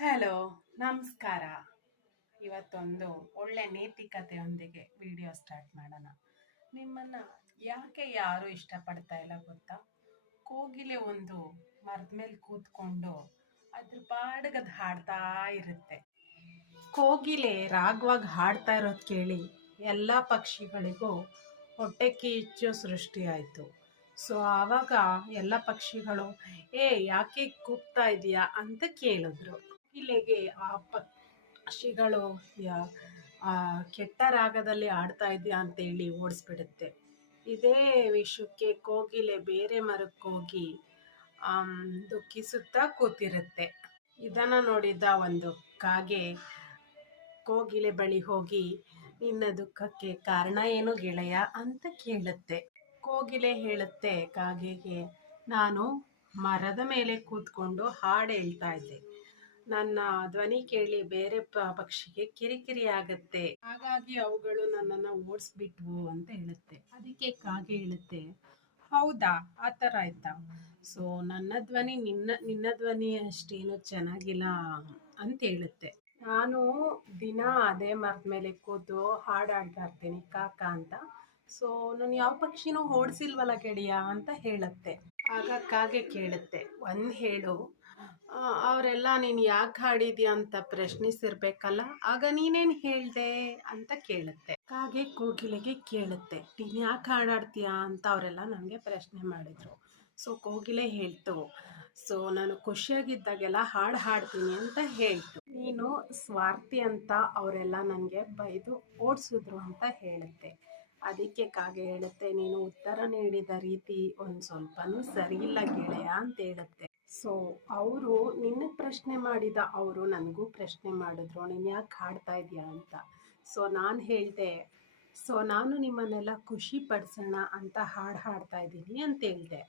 Hello, ನಮಸ್ಕಾರ. ಇವತ್ತೊಂದು ಒಳ್ಳೆ ನೈತಿಕತೆಯೊಂದಿಗೆ ವಿಡಿಯೋ ಸ್ಟಾರ್ಟ್ ಮಾಡೋಣ. ನಿಮ್ಮನ್ನ ಯಾಕೆ ಯಾರು ಇಷ್ಟಪಡ್ತಾ ಇಲ್ಲ ಗೊತ್ತಾ? ಕೋಗಿಲೆ ಒಂದು ಮರದ ಮೇಲೆ ಕೂತ್ಕೊಂಡು ಅದ್ರ ಪಾಡಗದ್ ಹಾಡ್ತಾ ಇರುತ್ತೆ. ಕೋಗಿಲೆ ರಾಗವಾಗಿ ಹಾಡ್ತಾ ಇರೋದು ಕೇಳಿ ಎಲ್ಲ ಪಕ್ಷಿಗಳಿಗೂ ಹೊಟ್ಟೆ ಕಿಚ್ಚು ಸೃಷ್ಟಿ ಆಯಿತು. ಸೊ ಆವಾಗ ಎಲ್ಲ ಪಕ್ಷಿಗಳು ಯಾಕೆ ಕೂಗ್ತಾ ಇದೀಯಾ ಅಂತ ಕೇಳಿದ್ರು. ಕೋಗಿಲೆಗೆ ಆ ಪಕ್ಷಿಗಳು ಕೆಟ್ಟ ರಾಗದಲ್ಲಿ ಆಡ್ತಾ ಇದೆಯಾ ಅಂತೇಳಿ ಓಡಿಸ್ಬಿಡುತ್ತೆ. ಇದೇ ವಿಷಯಕ್ಕೆ ಕೋಗಿಲೆ ಬೇರೆ ಮರಕ್ಕೆ ಹೋಗಿ ದುಃಖಿಸುತ್ತಾ ಕೂತಿರುತ್ತೆ. ಇದನ್ನ ನೋಡಿದ ಒಂದು ಕಾಗೆ ಕೋಗಿಲೆ ಬಳಿ ಹೋಗಿ, ನಿನ್ನ ದುಃಖಕ್ಕೆ ಕಾರಣ ಏನು ಗೆಳೆಯ ಅಂತ ಕೇಳುತ್ತೆ. ಕೋಗಿಲೆ ಹೇಳುತ್ತೆ ಕಾಗೆಗೆ, ನಾನು ಮರದ ಮೇಲೆ ಕೂತ್ಕೊಂಡು ಹಾಡು ಹೇಳ್ತಾ ಇದ್ದೆ. ನನ್ನ ಧ್ವನಿ ಕೇಳಿ ಬೇರೆ ಪಕ್ಷಿಗೆ ಕಿರಿಕಿರಿ ಆಗತ್ತೆ, ಹಾಗಾಗಿ ಅವುಗಳು ನನ್ನನ್ನು ಓಡಿಸ್ಬಿಟ್ವು ಅಂತ ಹೇಳುತ್ತೆ. ಅದಕ್ಕೆ ಕಾಗೆ ಹೇಳುತ್ತೆ, ಹೌದಾ, ಆ ಥರ ಆಯ್ತಾ? ಸೊ ನನ್ನ ಧ್ವನಿ ನಿನ್ನ ಧ್ವನಿ ಅಷ್ಟೇನು ಚೆನ್ನಾಗಿಲ್ಲ ಅಂತ ಹೇಳುತ್ತೆ. ನಾನು ದಿನ ಅದೇ ಮರದ ಮೇಲೆ ಕೂತು ಹಾಡಾಡ್ತಾ ಇರ್ತೀನಿ ಕಾಕ ಅಂತ. ಸೊ ನಾನು ಯಾವ ಪಕ್ಷಿನೂ ಓಡಿಸಿಲ್ವಲ್ಲ ಗೆಳೆಯ ಅಂತ ಹೇಳುತ್ತೆ. ಆಗ ಕಾಗೆ ಕೇಳುತ್ತೆ, ಒಂದು ಹೇಳು, ಅವರೆಲ್ಲ ನೀನು ಯಾಕೆ ಹಾಡಿದ್ಯಾ ಅಂತ ಪ್ರಶ್ನಿಸಿರ್ಬೇಕಲ್ಲ, ಆಗ ನೀನೇನು ಹೇಳ್ದೆ ಅಂತ ಕೇಳುತ್ತೆ. ಕಾಗೆ ಕೋಗಿಲೆಗೆ ಕೇಳುತ್ತೆ, ನೀನು ಯಾಕೆ ಹಾಡಾಡ್ತೀಯಾ ಅಂತ ಅವರೆಲ್ಲ ನನಗೆ ಪ್ರಶ್ನೆ ಮಾಡಿದ್ರು. ಸೊ ಕೋಗಿಲೆ ಹೇಳ್ತು, ಸೊ ನಾನು ಖುಷಿಯಾಗಿದ್ದಾಗೆಲ್ಲ ಹಾಡು ಹಾಡ್ತೀನಿ ಅಂತ ಹೇಳ್ತು. ನೀನು ಸ್ವಾರ್ಥಿ ಅಂತ ಅವರೆಲ್ಲ ನನಗೆ ಬೈದು ಓಡಿಸಿದ್ರು ಅಂತ ಹೇಳುತ್ತೆ. ಅದಕ್ಕೆ ಕಾಗೆ ಹೇಳುತ್ತೆ, ನೀನು ಉತ್ತರ ನೀಡಿದ ರೀತಿ ಒಂದು ಸ್ವಲ್ಪನೂ ಸರಿ ಇಲ್ಲ ಗೆಳೆಯ ಅಂತ ಹೇಳುತ್ತೆ. ಸೊ ಅವರು ನಿನ್ನ ಪ್ರಶ್ನೆ ಮಾಡಿದ ಅವರು ನನಗೂ ಪ್ರಶ್ನೆ ಮಾಡಿದ್ರು, ನೀನು ಯಾಕೆ ಹಾಡ್ತಾ ಇದೀಯಾ ಅಂತ. ಸೊ ನಾನು ಹೇಳಿದೆ, ಸೊ ನಾನು ನಿಮ್ಮನ್ನೆಲ್ಲ ಖುಷಿ ಪಡಿಸೋಣ ಅಂತ ಹಾಡು ಹಾಡ್ತಾ ಇದ್ದೀನಿ ಅಂತ ಹೇಳಿದೆ.